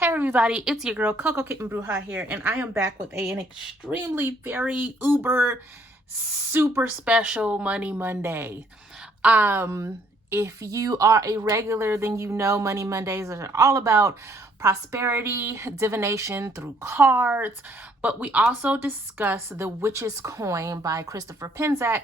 Hey everybody, it's your girl Coco Kitten Bruja here, and I am back with an extremely, very uber, super special Money Monday. If you are a regular, then you know Money Mondays are all about prosperity, divination through cards, but we also discuss The Witch's Coin by Christopher Penczak,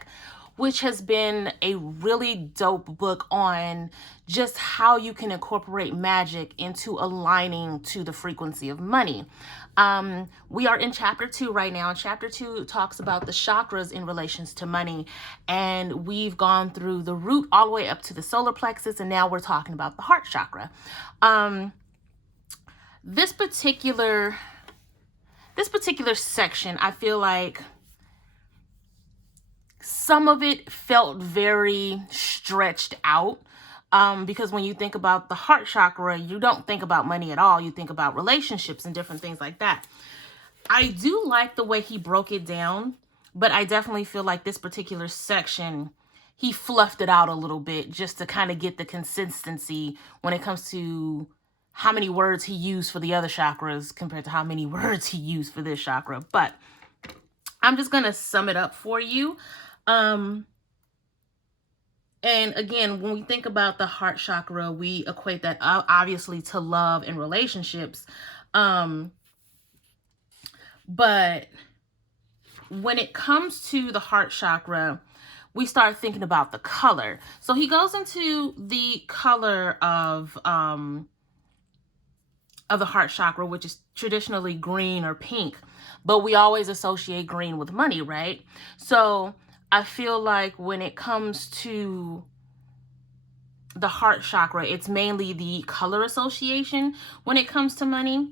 which has been a really dope book on just how you can incorporate magic into aligning to the frequency of money. We are in chapter 2 right now. Chapter 2 talks about the chakras in relations to money, and we've gone through the root all the way up to the solar plexus, and now we're talking about the heart chakra. This particular section, I feel like some of it felt very stretched out, because when you think about the heart chakra, you don't think about money at all. You think about relationships and different things like that. I do like the way he broke it down, but I definitely feel like this particular section, he fluffed it out a little bit just to kind of get the consistency when it comes to how many words he used for the other chakras compared to how many words he used for this chakra. But I'm just going to sum it up for you. And again, when we think about the heart chakra, we equate that obviously to love and relationships. But when it comes to the heart chakra, we start thinking about the color. So he goes into the color of the heart chakra, which is traditionally green or pink, but we always associate green with money, right? So I feel like when it comes to the heart chakra, it's mainly the color association when it comes to money.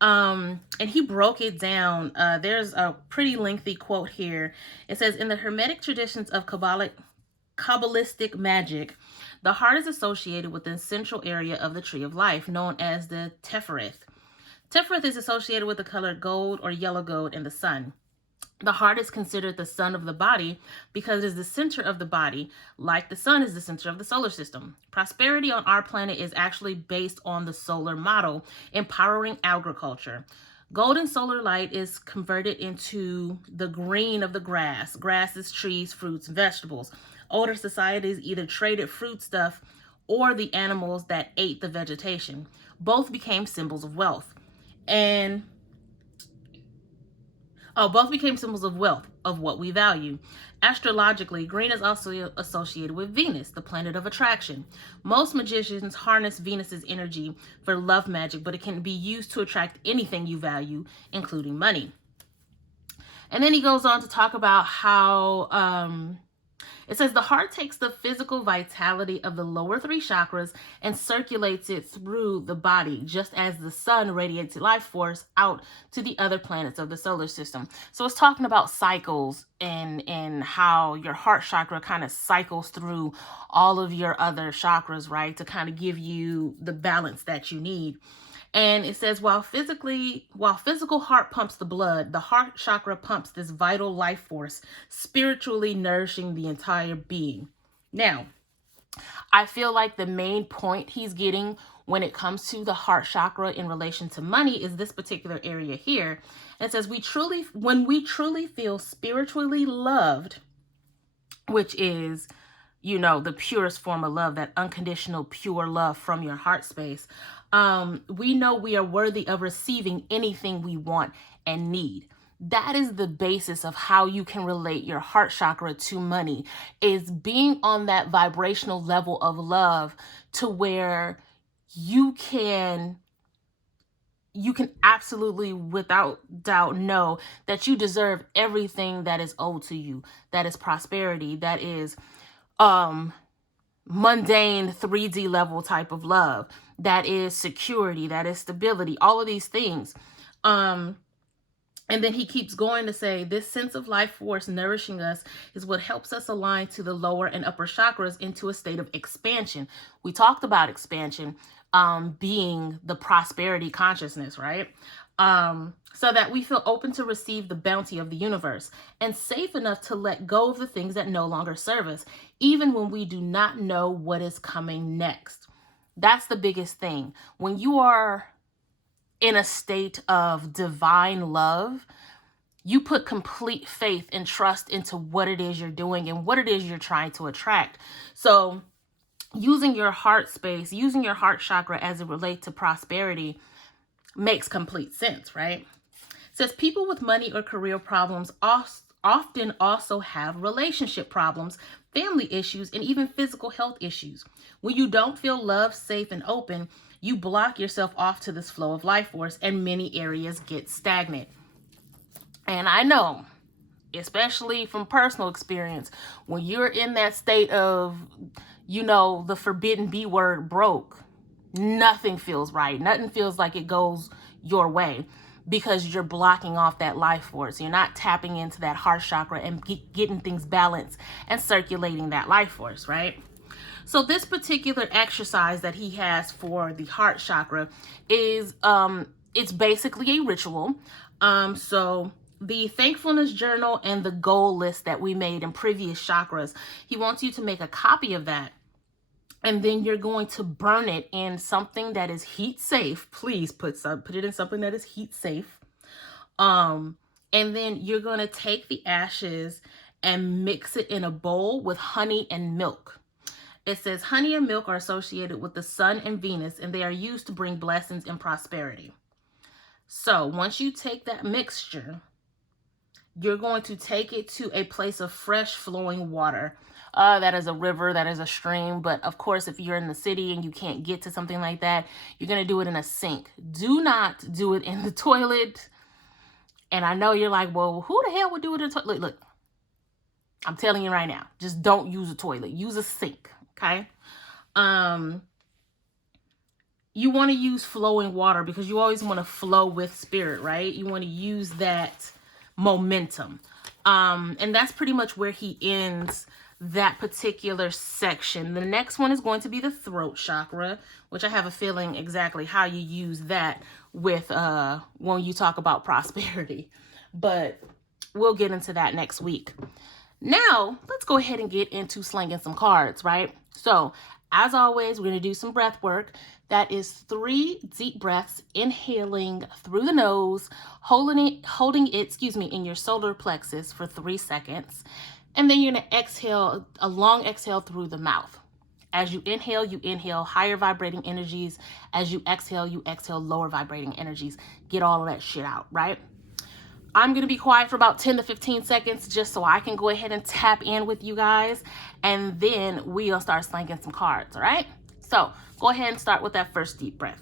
And he broke it down. There's a pretty lengthy quote here. It says, in the Hermetic traditions of Kabbalistic magic, the heart is associated with the central area of the tree of life, known as the Tefereth. Tefereth is associated with the color gold or yellow gold in the sun. The heart is considered the sun of the body because it is the center of the body, like the sun is the center of the solar system. Prosperity on our planet is actually based on the solar model, empowering agriculture. Golden solar light is converted into the green of the grass, grasses, trees, fruits, and vegetables. Older societies either traded fruit stuff or the animals that ate the vegetation. Both became symbols of wealth. Both became symbols of wealth, of what we value. Astrologically, green is also associated with Venus, the planet of attraction. Most magicians harness Venus's energy for love magic, but it can be used to attract anything you value, including money. And then he goes on to talk about how it says the heart takes the physical vitality of the lower three chakras and circulates it through the body, just as the sun radiates life force out to the other planets of the solar system. So it's talking about cycles and how your heart chakra kind of cycles through all of your other chakras, right? To kind of give you the balance that you need. And it says, while physical heart pumps the blood, the heart chakra pumps this vital life force, spiritually nourishing the entire being. Now, I feel like the main point he's getting when it comes to the heart chakra in relation to money is this particular area here. And it says, when we truly feel spiritually loved, which is, you know, the purest form of love, that unconditional, pure love from your heart space, we know we are worthy of receiving anything we want and need. That is the basis of how you can relate your heart chakra to money, is being on that vibrational level of love to where you can absolutely, without doubt, know that you deserve everything that is owed to you. That is prosperity. That is mundane 3D level type of love. That is security. That is stability. All of these things. And then he keeps going to say, this sense of life force nourishing us is what helps us align to the lower and upper chakras into a state of expansion. We talked about expansion being the prosperity consciousness, right? So that we feel open to receive the bounty of the universe and safe enough to let go of the things that no longer serve us, even when we do not know what is coming next. That's the biggest thing. When you are in a state of divine love, you put complete faith and trust into what it is you're doing and what it is you're trying to attract. So using your heart space, using your heart chakra as it relates to prosperity makes complete sense, right? It says people with money or career problems often also have relationship problems, family issues, and even physical health issues. When you don't feel loved, safe, and open, you block yourself off to this flow of life force, and many areas get stagnant. And I know, especially from personal experience, when you're in that state of, the forbidden B word, broke, nothing feels right. Nothing feels like it goes your way because you're blocking off that life force. You're not tapping into that heart chakra and getting things balanced and circulating that life force, right? So this particular exercise that he has for the heart chakra is, it's basically a ritual. So the thankfulness journal and the goal list that we made in previous chakras, he wants you to make a copy of that. And then you're going to burn it in something that is heat safe. Please put it in something that is heat safe. And then you're going to take the ashes and mix it in a bowl with honey and milk. It says honey and milk are associated with the sun and Venus, and they are used to bring blessings and prosperity. So once you take that mixture, you're going to take it to a place of fresh flowing water. That is a river, that is a stream. But of course, if you're in the city and you can't get to something like that, you're going to do it in a sink. Do not do it in the toilet. And I know you're like, well, who the hell would do it in the toilet? Look, I'm telling you right now, just don't use a toilet. Use a sink, okay? You want to use flowing water because you always want to flow with spirit, right? You want to use that momentum. And that's pretty much where he ends that particular section. The next one is going to be the throat chakra, which I have a feeling exactly how you use that with when you talk about prosperity. But we'll get into that next week. Now, let's go ahead and get into slinging some cards, right? So, as always, we're going to do some breath work. That is 3 deep breaths, inhaling through the nose, holding it, in your solar plexus for 3 seconds. And then you're going to exhale, a long exhale through the mouth. As you inhale higher vibrating energies. As you exhale lower vibrating energies. Get all of that shit out, right? I'm going to be quiet for about 10 to 15 seconds just so I can go ahead and tap in with you guys. And then we'll start slinging some cards, all right? So go ahead and start with that first deep breath.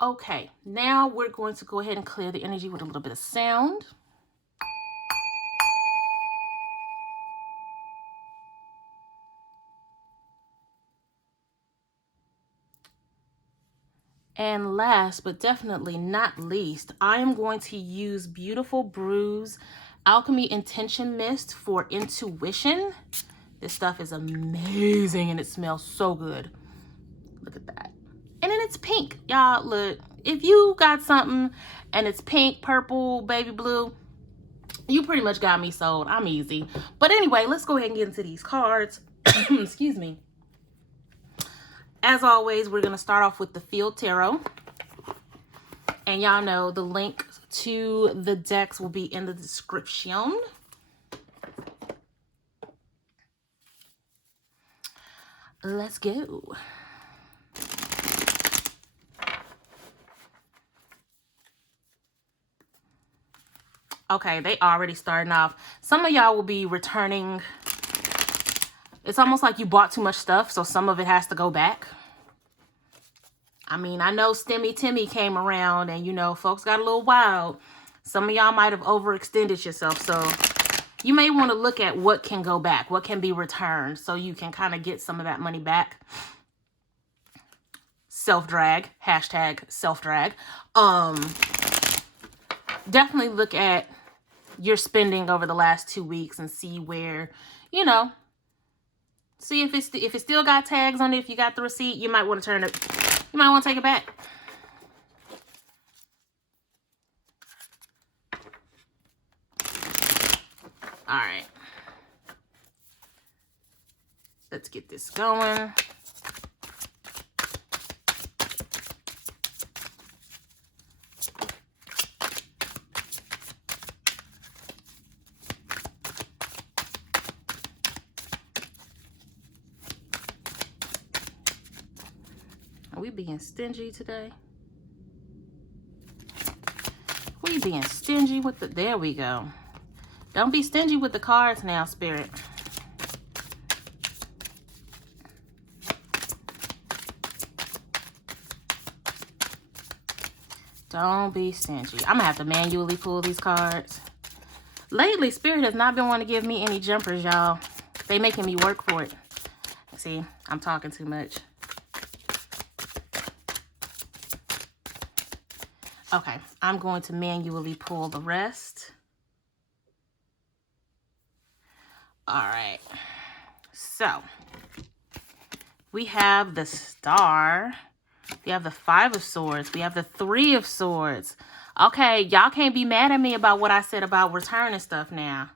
Okay, now we're going to go ahead and clear the energy with a little bit of sound. And last but definitely not least, I am going to use Beautiful Brews Alchemy Intention Mist for intuition. This stuff is amazing and it smells so good. Look at that. And then it's pink. Y'all, look, if you got something and it's pink, purple, baby blue, you pretty much got me sold. I'm easy. But anyway, let's go ahead and get into these cards. Excuse me. As always, we're going to start off with the Field Tarot. And y'all know the link to the decks will be in the description. Let's go. Okay, they already starting off. Some of y'all will be returning. It's almost like you bought too much stuff, so some of it has to go back. I mean, I know Stimmy Timmy came around and, you know, folks got a little wild. Some of y'all might have overextended yourself, so you may want to look at what can go back, what can be returned, so you can kind of get some of that money back. Self-drag, hashtag self-drag. Definitely look at your spending over the last 2 weeks and see where, you know, see if it still got tags on it. If you got the receipt, you might want to turn it, you might want to take it back. All right. Let's get this going. Are we being stingy today? We being stingy with the, there we go. Don't be stingy with the cards now, Spirit. Don't be stingy. I'm gonna have to manually pull these cards. Lately, Spirit has not been wanting to give me any jumpers, y'all. They making me work for it. See, I'm talking too much. Okay, I'm going to manually pull the rest. All right. So, we have the Star. We have the Five of Swords. We have the Three of Swords. Okay, y'all can't be mad at me about what I said about returning stuff now.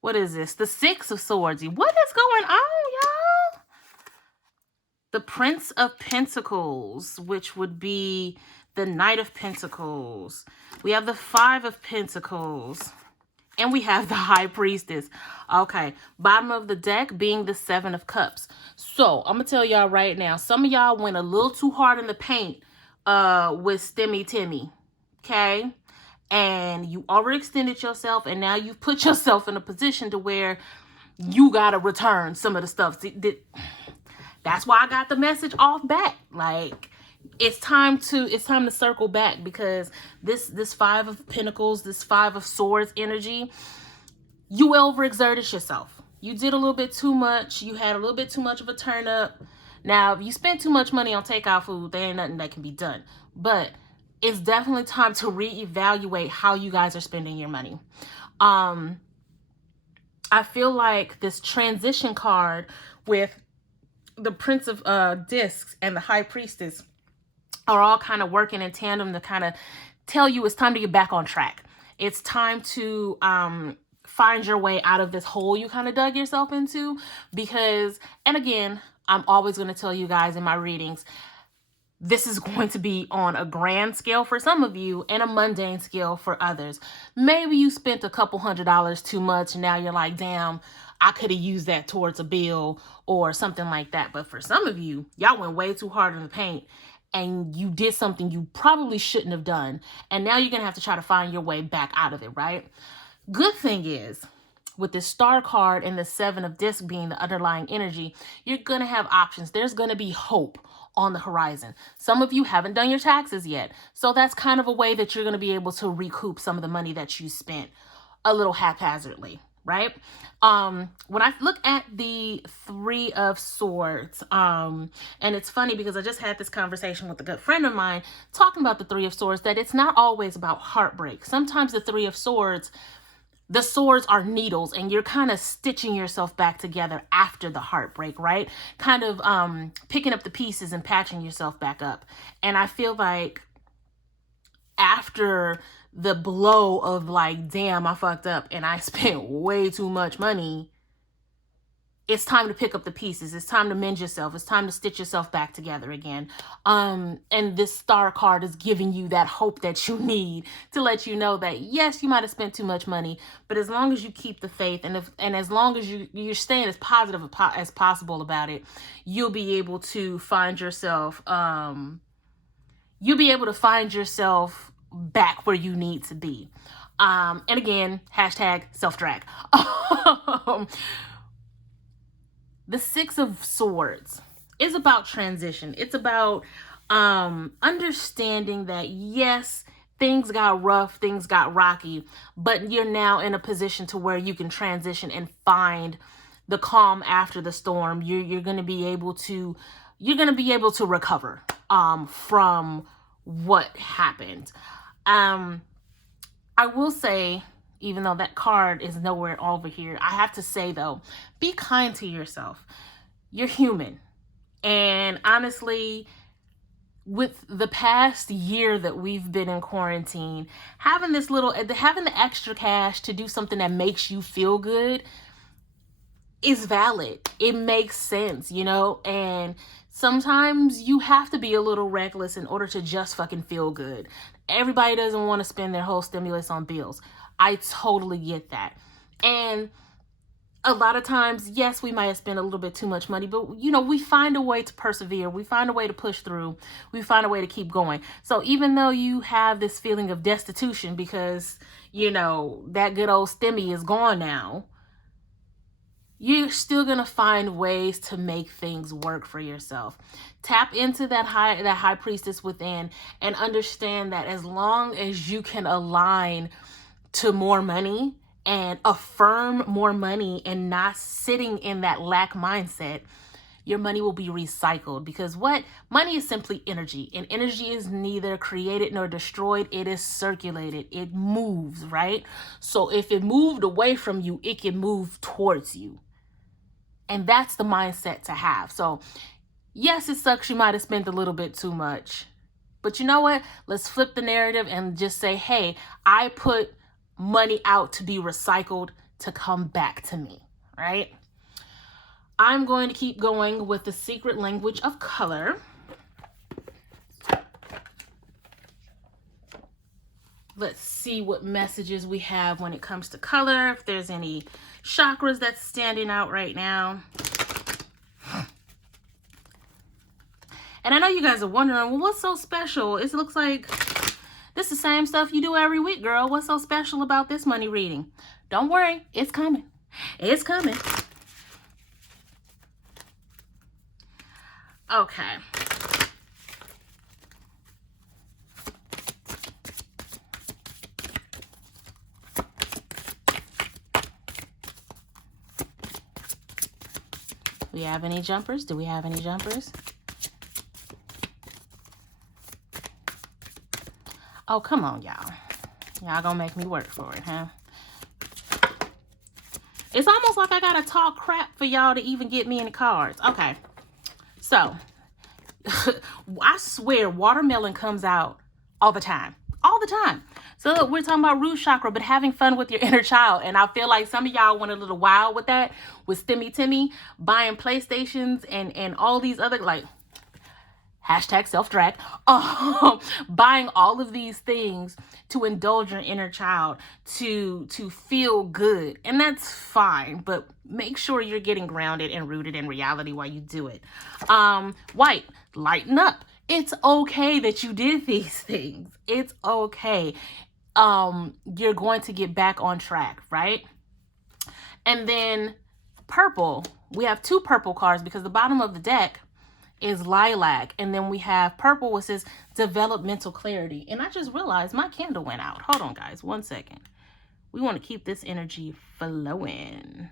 What is this? The Six of Swords. What is going on, y'all? The Prince of Pentacles, which would be the Knight of Pentacles. We have the Five of Pentacles. And we have the High Priestess. Okay, bottom of the deck being the Seven of Cups. So, I'm going to tell y'all right now, some of y'all went a little too hard in the paint with Stimmy Timmy. Okay? And you overextended yourself, and now you've put yourself in a position to where you got to return some of the stuff. That's why I got the message off back. Like, it's time to circle back, because this Five of Pentacles, this Five of Swords energy, you overexerted yourself. You did a little bit too much. You had a little bit too much of a turn up. Now, if you spend too much money on takeout food, there ain't nothing that can be done. But it's definitely time to reevaluate how you guys are spending your money. I feel like this transition card with the Prince of Discs and the High Priestess are all kind of working in tandem to kind of tell you it's time to get back on track. It's time to find your way out of this hole you kind of dug yourself into, because, and again, I'm always going to tell you guys in my readings, this is going to be on a grand scale for some of you and a mundane scale for others. Maybe you spent a couple $100s too much and now you're like, damn, I could have used that towards a bill or something like that. But for some of you, y'all went way too hard in the paint and you did something you probably shouldn't have done. And now you're going to have to try to find your way back out of it, right? Good thing is, with this Star card and the Seven of Discs being the underlying energy, you're going to have options. There's going to be hope on the horizon. Some of you haven't done your taxes yet. So that's kind of a way that you're going to be able to recoup some of the money that you spent a little haphazardly, right? When I look at the Three of Swords, and it's funny because I just had this conversation with a good friend of mine talking about the Three of Swords, that it's not always about heartbreak. Sometimes the Three of Swords, the swords are needles and you're kind of stitching yourself back together after the heartbreak, right? Kind of picking up the pieces and patching yourself back up. And I feel like after the blow of like, damn, I fucked up and I spent way too much money, it's time to pick up the pieces. It's time to mend yourself. It's time to stitch yourself back together again. And this Star card is giving you that hope that you need to let you know that, yes, you might have spent too much money, but as long as you keep the faith and as long as you're staying as positive as possible about it, you'll be able to find yourself, you'll be able to find yourself back where you need to be. And again, hashtag self-drag. The Six of Swords is about transition. It's about understanding that, yes, things got rough, things got rocky, but you're now in a position to where you can transition and find the calm after the storm. You're going to be able to recover from what happened. I will say, even though that card is nowhere over here, I have to say though, be kind to yourself. You're human. And honestly, with the past year that we've been in quarantine, having the extra cash to do something that makes you feel good is valid. It makes sense, you know, and sometimes you have to be a little reckless in order to just fucking feel good. Everybody doesn't want to spend their whole stimulus on bills. I totally get that. And a lot of times, yes, we might have spent a little bit too much money, but you know, we find a way to persevere. We find a way to push through. We find a way to keep going. So even though you have this feeling of destitution because, you know, that good old stimmy is gone now, you're still going to find ways to make things work for yourself. Tap into that high priestess within and understand that as long as you can align to more money and affirm more money and not sitting in that lack mindset, your money will be recycled. Because what? Money is simply energy, and energy is neither created nor destroyed. It is circulated. It moves, right? So if it moved away from you, it can move towards you. And that's the mindset to have. So yes, it sucks. You might have spent a little bit too much, but you know what? Let's flip the narrative and just say, hey, I put money out to be recycled to come back to me, right? I'm going to keep going with the secret language of color. Let's see what messages we have when it comes to color. If there's any chakras that's standing out right now. And I know you guys are wondering, well, what's so special? It looks like this is the same stuff you do every week, girl. What's so special about this money reading? Don't worry, it's coming. It's coming. Okay. We have any jumpers? Do we have any jumpers? Oh, come on, y'all. Y'all gonna make me work for it, huh? It's almost like I gotta talk crap for y'all to even get me any cards. Okay. So, I swear watermelon comes out all the time. All the time. So we're talking about root chakra, but having fun with your inner child. And I feel like some of y'all went a little wild with that, with Stimmy Timmy, buying PlayStations and all these other, like, hashtag self-drag, buying all of these things to indulge your inner child, to feel good. And that's fine, but make sure you're getting grounded and rooted in reality while you do it. White, lighten up. It's okay that you did these things. It's okay. You're going to get back on track, right? And then purple, we have two purple cards because the bottom of the deck is lilac, and then we have purple, which says developmental clarity. And I just realized my candle went out. Hold on, guys, 1 second. We want to keep this energy flowing.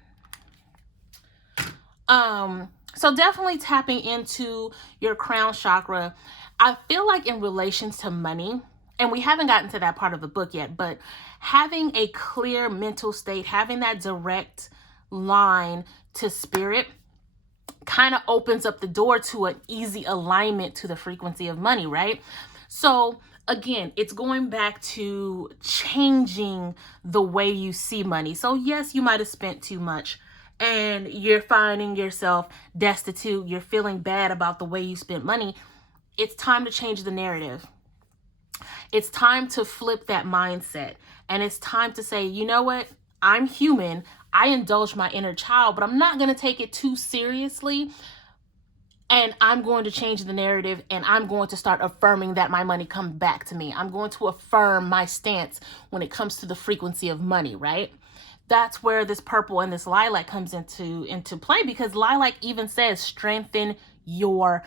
So definitely tapping into your crown chakra. I feel like in relations to money, and we haven't gotten to that part of the book yet, but having a clear mental state, having that direct line to spirit kind of opens up the door to an easy alignment to the frequency of money, right? So again, it's going back to changing the way you see money. So yes, you might have spent too much and you're finding yourself destitute. You're feeling bad about the way you spent money. It's time to change the narrative. It's time to flip that mindset. And it's time to say, you know what? I'm human. I indulge my inner child, but I'm not going to take it too seriously. And I'm going to change the narrative, and I'm going to start affirming that my money comes back to me. I'm going to affirm my stance when it comes to the frequency of money, right? That's where this purple and this lilac comes into play, because lilac even says strengthen your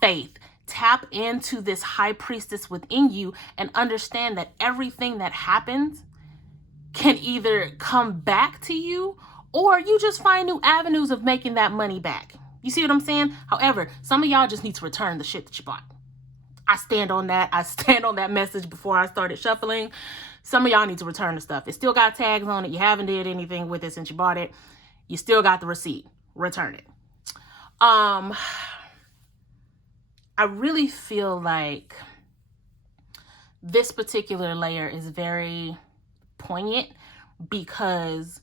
faith. Tap into this high priestess within you and understand that everything that happens can either come back to you, or you just find new avenues of making that money back. You see what I'm saying? However, some of y'all just need to return the shit that you bought. I stand on that. I stand on that message before I started shuffling. Some of y'all need to return the stuff. It still got tags on it. You haven't did anything with it since you bought it. You still got the receipt. Return it. I really feel like this particular layer is very poignant because,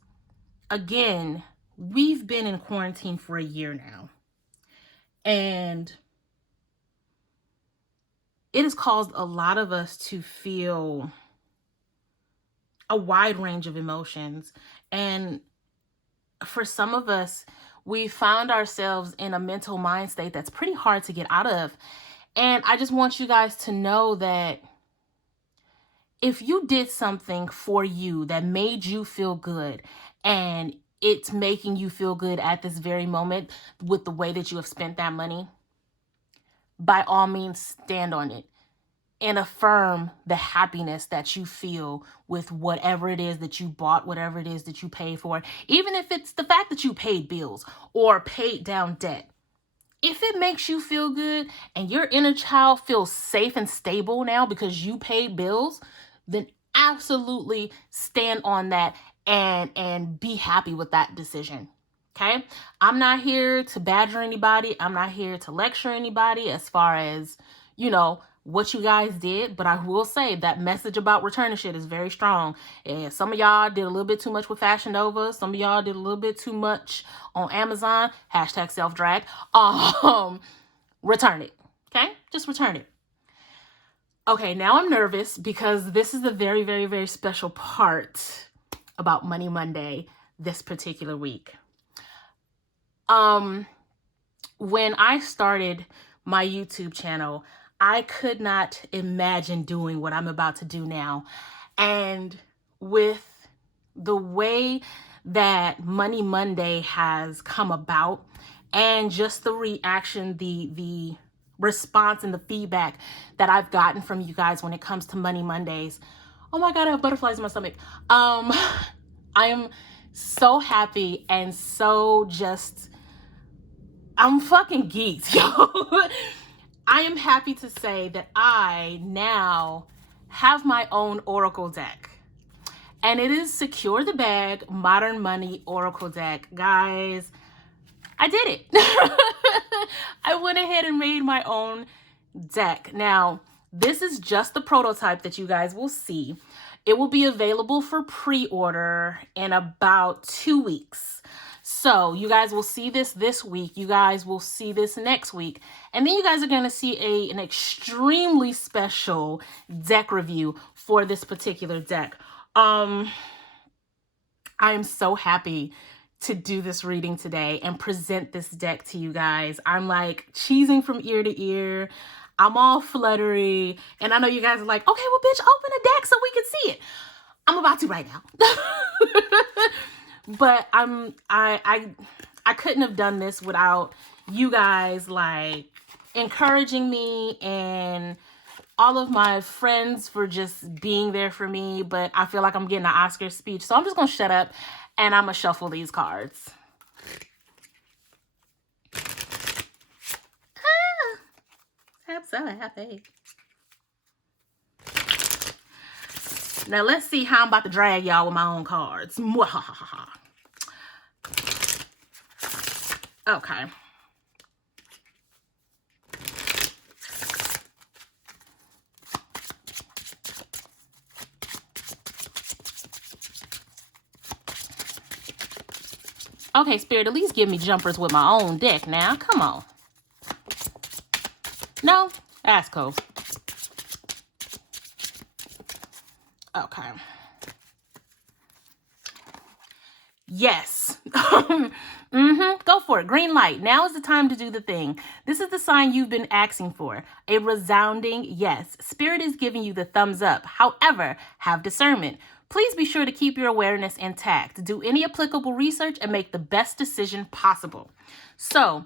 again, we've been in quarantine for a year now, and it has caused a lot of us to feel a wide range of emotions. And for some of us, we found ourselves in a mental mind state that's pretty hard to get out of. And I just want you guys to know that if you did something for you that made you feel good, and it's making you feel good at this very moment with the way that you have spent that money, by all means, stand on it and affirm the happiness that you feel with whatever it is that you bought, whatever it is that you paid for, even if it's the fact that you paid bills or paid down debt. If it makes you feel good and your inner child feels safe and stable now because you paid bills, then absolutely stand on that and be happy with that decision. Okay? I'm not here to badger anybody. I'm not here to lecture anybody as far as, what you guys did, but I will say that message about returning shit is very strong. And some of y'all did a little bit too much with Fashion Nova. Some of y'all did a little bit too much on Amazon. # self-drag. Return it. Okay? Just return it. Okay, now I'm nervous because this is a very, very, very special part about Money Monday this particular week. When I started my YouTube channel, I could not imagine doing what I'm about to do now. And with the way that Money Monday has come about, and just the reaction, the response and the feedback that I've gotten from you guys when it comes to Money Mondays. Oh my God, I have butterflies in my stomach. I am so happy and so I'm fucking geeked, yo. I am happy to say that I now have my own Oracle deck. And it is Secure the Bag Modern Money Oracle deck. Guys, I did it. I went ahead and made my own deck. Now, this is just the prototype that you guys will see. It will be available for pre-order in about 2 weeks. So you guys will see this week. You guys will see this next week. And then you guys are going to see an extremely special deck review for this particular deck. I am so happy to do this reading today and present this deck to you guys. I'm like cheesing from ear to ear. I'm all fluttery. And I know you guys are like, okay, well, bitch, open a deck so we can see it. I'm about to right now. But I couldn't have done this without you guys like encouraging me, and all of my friends for just being there for me. But I feel like I'm getting an Oscar speech, so I'm just gonna shut up and I'm gonna shuffle these cards. I'm so happy. Now let's see how I'm about to drag y'all with my own cards. Okay. Okay, Spirit, at least give me jumpers with my own deck now. Come on. No? That's cool. Okay. Yes. Go for it. Green light. Now is the time to do the thing. This is the sign you've been asking for. A resounding yes. Spirit is giving you the thumbs up. However, have discernment. Please be sure to keep your awareness intact. Do any applicable research and make the best decision possible. So,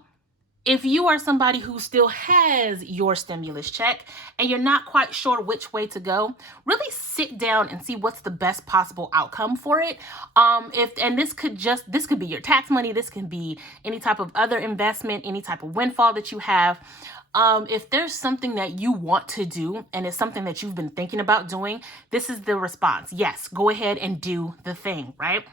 if you are somebody who still has your stimulus check and you're not quite sure which way to go, really sit down and see what's the best possible outcome for it. This could be your tax money, this can be any type of other investment, any type of windfall that you have. If there's something that you want to do and it's something that you've been thinking about doing, this is the response. Yes, go ahead and do the thing, right?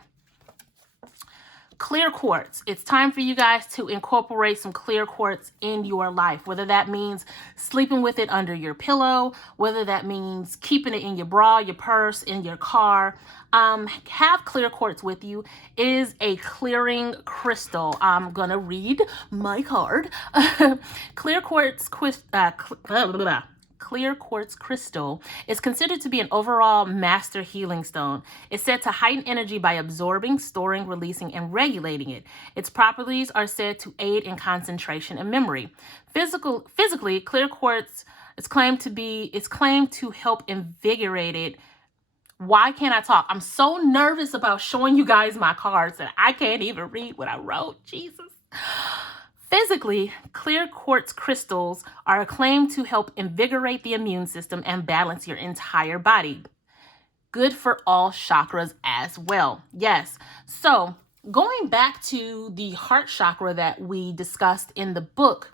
Clear quartz. It's time for you guys to incorporate some clear quartz in your life, whether that means sleeping with it under your pillow, whether that means keeping it in your bra, your purse, in your car. Have clear quartz with you. It is a clearing crystal. I'm going to read my card. Clear quartz Clear quartz crystal is considered to be an overall master healing stone. It's said to heighten energy by absorbing, storing, releasing, and regulating it. Its properties are said to aid in concentration and memory. Physically, clear quartz is claimed to help invigorate it. Why can't I talk? I'm so nervous about showing you guys my cards that I can't even read what I wrote. Jesus. Physically, clear quartz crystals are claimed to help invigorate the immune system and balance your entire body. Good for all chakras as well. Yes. So going back to the heart chakra that we discussed in the book,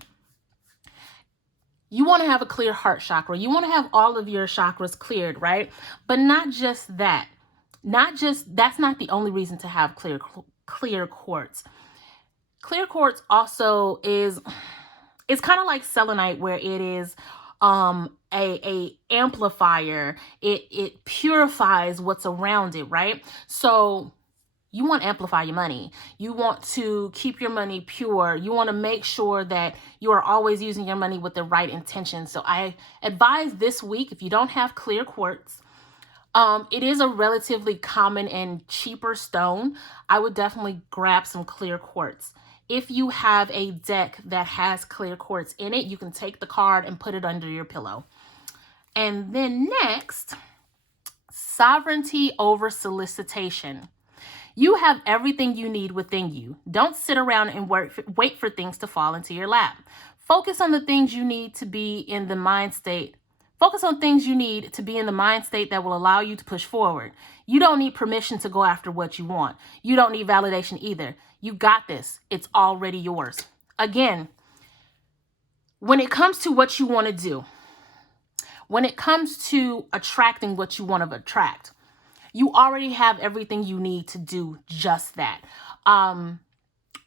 you want to have a clear heart chakra. You want to have all of your chakras cleared, right? But not just that. That's not the only reason to have clear quartz. Clear quartz also it's kind of like selenite, where it is a amplifier. It purifies what's around it, right? So you want to amplify your money. You want to keep your money pure. You want to make sure that you are always using your money with the right intention. So I advise this week, if you don't have clear quartz, it is a relatively common and cheaper stone. I would definitely grab some clear quartz. If you have a deck that has clear quartz in it, you can take the card and put it under your pillow. And then next, sovereignty over solicitation. You have everything you need within you. Don't sit around and wait for things to fall into your lap. Focus on the things you need to be in the mind state. Focus on things you need to be in the mind state that will allow you to push forward. You don't need permission to go after what you want. You don't need validation either. You got this. It's already yours. Again, when it comes to what you want to do, when it comes to attracting what you want to attract, you already have everything you need to do just that.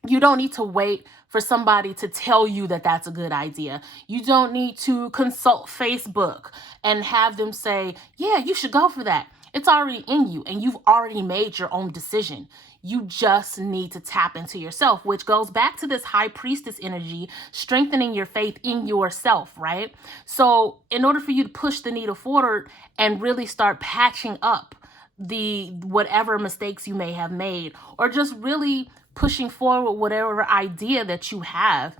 You don't need to wait for somebody to tell you that that's a good idea. You don't need to consult Facebook and have them say, yeah, you should go for that. It's already in you and you've already made your own decision. You just need to tap into yourself, which goes back to this high priestess energy, strengthening your faith in yourself, right? So in order for you to push the needle forward and really start patching up the whatever mistakes you may have made, or just really pushing forward whatever idea that you have,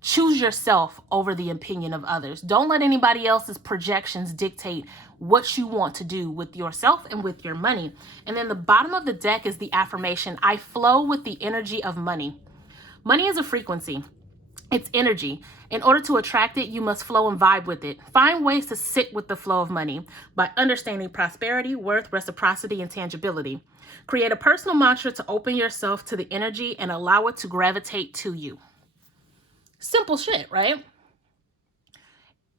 choose yourself over the opinion of others. Don't let anybody else's projections dictate what you want to do with yourself and with your money. And then the bottom of the deck is the affirmation: I flow with the energy of money. Money is a frequency. It's energy. In order to attract it, you must flow and vibe with it. Find ways to sit with the flow of money by understanding prosperity, worth, reciprocity, and tangibility. Create a personal mantra to open yourself to the energy and allow it to gravitate to you. Simple shit, right?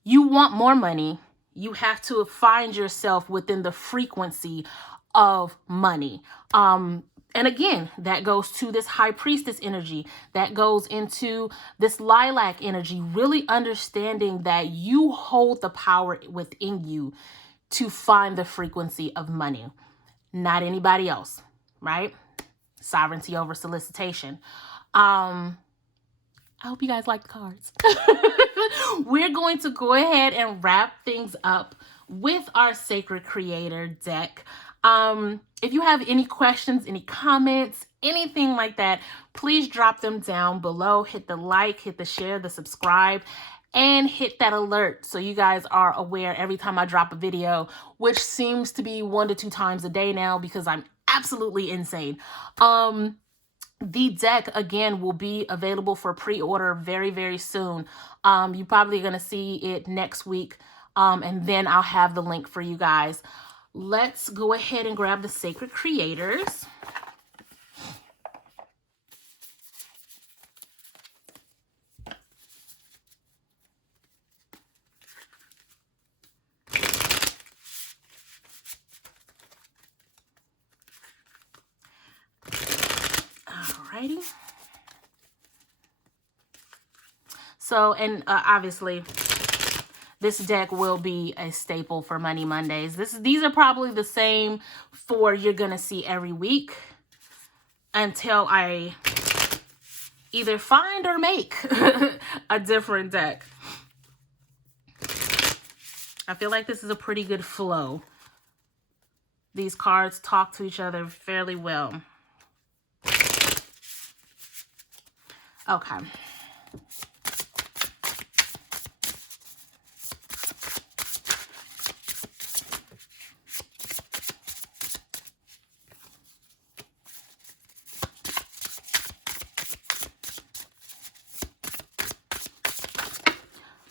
You want more money, you have to find yourself within the frequency of money. And again, that goes to this high priestess energy, that goes into this lilac energy, really understanding that you hold the power within you to find the frequency of money, not anybody else, right? Sovereignty over solicitation. I hope you guys like the cards. We're going to go ahead and wrap things up with our Sacred Creator deck. If you have any questions, any comments, anything like that, please drop them down below. Hit the like, hit the share, the subscribe, and hit that alert so you guys are aware every time I drop a video, which seems to be 1 to 2 times a day now because I'm absolutely insane. The deck, again, will be available for pre-order very, very soon. You're probably going to see it next week, and then I'll have the link for you guys. Let's go ahead and grab the Sacred Creators. Alrighty. So, and obviously, this deck will be a staple for Money Mondays. These are probably the same 4 you're going to see every week until I either find or make a different deck. I feel like this is a pretty good flow. These cards talk to each other fairly well. Okay.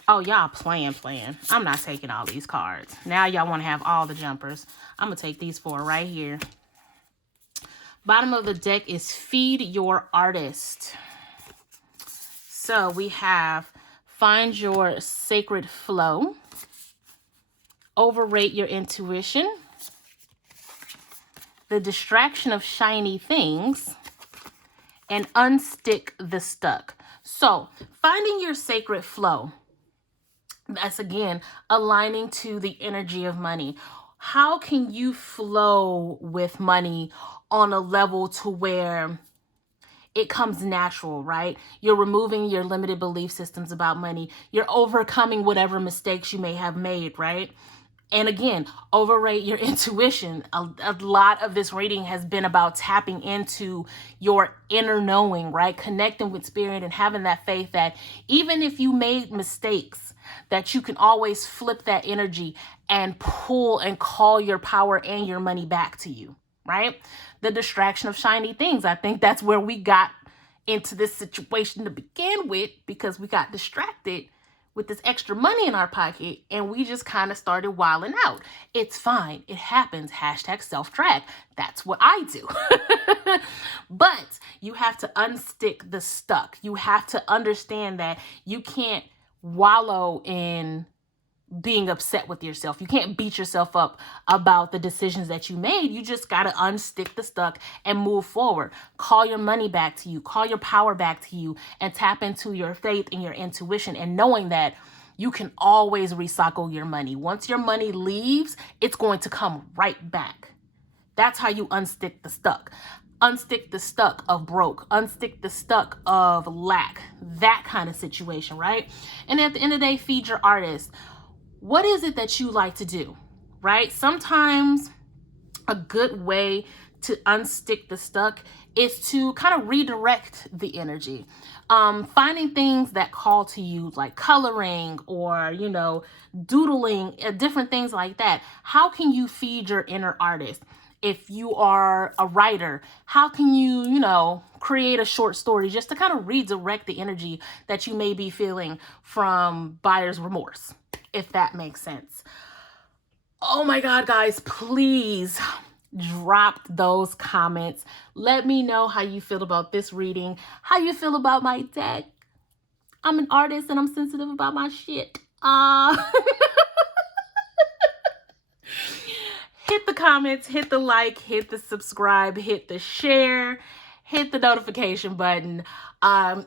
Oh, y'all playing. I'm not taking all these cards. Now y'all want to have all the jumpers. I'm going to take these 4 right here. Bottom of the deck is Feed Your Artist. So we have Find Your Sacred Flow, Overrate Your Intuition, The Distraction of Shiny Things, and Unstick the Stuck. So finding your sacred flow. That's, again, aligning to the energy of money. How can you flow with money on a level to where it comes natural, right? You're removing your limited belief systems about money. You're overcoming whatever mistakes you may have made, right? And again, overrate your intuition. A lot of this reading has been about tapping into your inner knowing, right? Connecting with spirit and having that faith that even if you made mistakes, that you can always flip that energy and pull and call your power and your money back to you, right? The distraction of shiny things. I think that's where we got into this situation to begin with, because we got distracted with this extra money in our pocket and we just kind of started wilding out. It's fine. It happens. Hashtag self-drag. That's what I do. But you have to unstick the stuck. You have to understand that you can't wallow in being upset with yourself. You can't beat yourself up about the decisions that you made. You just got to unstick the stuck and move forward. Call your money back to you. Call your power back to you and tap into your faith and your intuition, and knowing that you can always recycle your money. Once your money leaves, it's going to come right back. That's how you unstick the stuck. Unstick the stuck of broke. Unstick the stuck of lack. That kind of situation, right? And at the end of the day, feed your artist. What is it that you like to do, right? Sometimes a good way to unstick the stuck is to kind of redirect the energy. Finding things that call to you, like coloring or, doodling, different things like that. How can you feed your inner artist? If you are a writer, how can you, create a short story just to kind of redirect the energy that you may be feeling from buyer's remorse, if that makes sense. Oh my God, guys, please drop those comments. Let me know how you feel about this reading, how you feel about my deck. I'm an artist and I'm sensitive about my shit. Hit the comments, hit the like, hit the subscribe, hit the share, hit the notification button.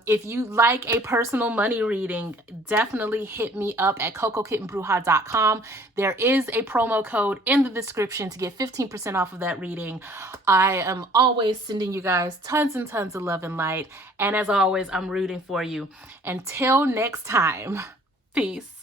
If you like a personal money reading, definitely hit me up at cocokittenbruja.com. There is a promo code in the description to get 15% off of that reading. I am always sending you guys tons and tons of love and light. And as always, I'm rooting for you. Until next time, peace.